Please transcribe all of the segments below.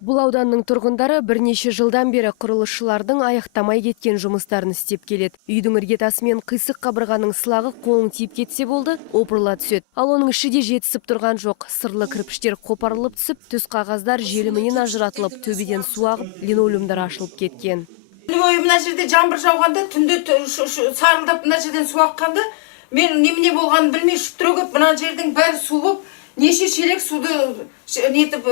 Бұл ауданның тұрғындары бірнеше жылдан бері құрылысшылардың аяқтамай кеткен жұмыстарын істеп келеді. Үйдің іргетасы мен қисық қабырғаның сылағы қолың тиіп кетсе болды, опырыла түседі. Ал оның іші де жетісіп тұрған жоқ. Сырлы кірпіштер қопарылып түсіп, түс қағаздар желімінен ажыратылып, төбеден су ағып, линолеумдар ашылып кеткен. Мына жерде жаңбыр жауғанда, түнде сарылдап мына жерден су аққанда, мен немене болғанын білмей ұшып түрегеп, мына жердің бәрі су болып, неше шелек суды нетіп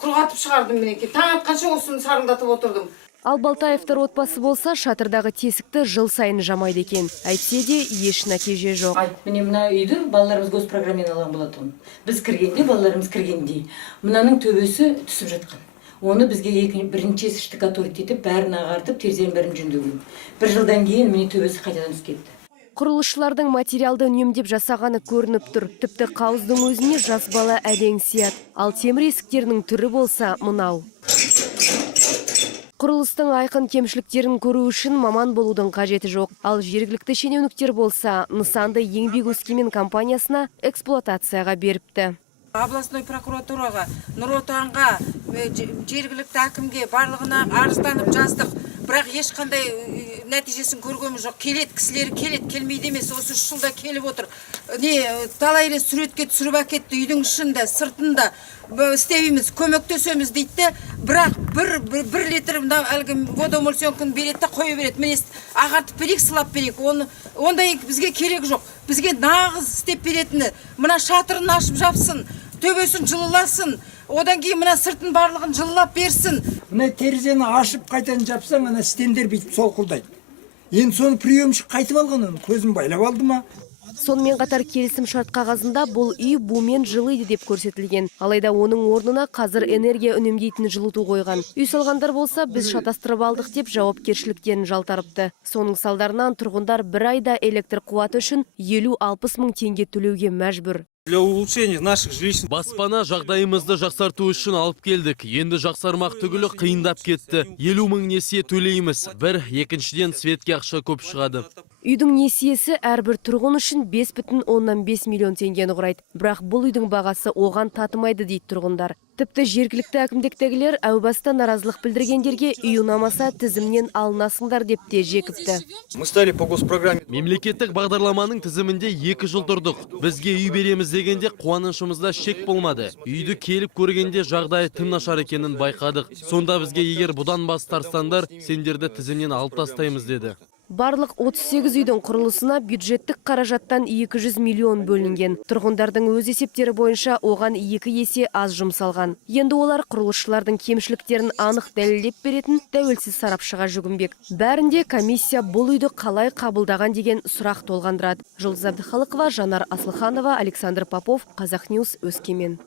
құрғатып шығардым мінекей. Таң атқанша осыны сарылдатып отырдым. Ал Балтаевтар отбасы болса, шатырдағы тесікті жыл сайын жамайды екен. Әйтсе де еш нәтиже жоқ. Міне мына үйді балаларымыз госпрограммен алған болатын. Біз кіргенде, балаларымыз кіргенде, мынаның төбесі түсіп жатқан. Оны бізге бірінші штукатурить етіп, бәрін ағартып, терезенің бәрін жөндеген. Bir жылдан кейін міне төбесі қайтадан түсіп кетті. Құрылысшылардың материалды үнемдеп жасағаны көрініп тұр. Тіпті қауыздың өзіне жас бала әрең сияды. Ал темір есіктерінің түрі болса мынау. Құрылыстың айқын кемшіліктерін көру үшін маман болудың қажеті жоқ. Ал жергілікті шенеуніктер болса, нысанды Еңбек Өскемен компаниясына эксплуатацияға беріпті. Областной прокуратураға, Нұр Отанға, жергілікті әкімге барлығына арызданып жаздық. Бірақ ешқандай нәтижесін көргеніміз жоқ. Келет кісілері келмейді емес, осы 3 жылда келіп отыр. Талай рет суретке түсіріп әкетті, үйдің ішінде, сыртында істейміз, көмектесеміз дейді. Бірақ бір литр әлгі водомульсионканы береді де қоя береді. Міне ағартып берейік, сылап берейік. Ондай бізге керек жоқ. Бізге нағыз істеп беретіні. Мына шатырын ашып жапсын, төбесін жылыласын. Одан кейін мына сыртын барлығын жылылап берсін. Мына терезені ашып қайтадан жапсаң, мына стендер бүйтіп солқылдайды. Енді соны приемші қайтып алған, оны көзін байлап алды ма? Сонымен қатар келісім шарт қағазында бұл үй бумен жылыйды деп көрсетілген. Алайда оның орнына қазір энергия үнемдейтін жылыту қойған. Үй салғандар болса, біз шатастырып алдық деп жауапкершіліктерін жалтарыпты. Соның салдарынан тұрғындар бір айда электр қуаты үшін 50-60 мың теңге төлеуге мәжбүр. Для улучшения наших жилищных... Баспана жағдайымызды жақсарту үшін алып келдік. Енді жақсармақ түгілі қиындап кетті. 50 мың несие төлейміз. Бір, екіншіден светке ақша көп шығады. Үйдің несиесі әрбір тұрғын үшін 5,5 миллион теңгені құрайды. Бірақ бұл үйдің бағасы оған татымайды дейді тұрғындар. Тіпті жергілікті әкімдіктегілер әу баста наразылық білдіргендерге үй ұнамаса тізімнен алынасыңдар деп те жекіпті. Мемлекеттік бағдарламаның тізімінде 2 жыл тұрдық. Бізге үй береміз дегенде қуанышымызда шек болмады. Үйді келіп көргенде жағдайы тым нашар екенін байқадық. Сонда бізге егер бұдан бас тартсаңдар, сендерді тізімнен алып тастаймыз деді. Барлық 38 үйдің құрылысына бюджеттік қаражаттан 200 миллион бөлінген. Тұрғындардың өз есептері бойынша оған 2 есе аз жұмсалған. Енді олар құрылысшылардың кемшіліктерін анық дәлелдеп беретін тәуелсіз сарапшыға жүгінбек. Бәрінде комиссия бұл үйді қалай қабылдаған деген сұрақ толғандырады. Жұлдыз Әбдіхалықова, Жанар Асылханова, Александр Попов, Казахньюс, Өскемен.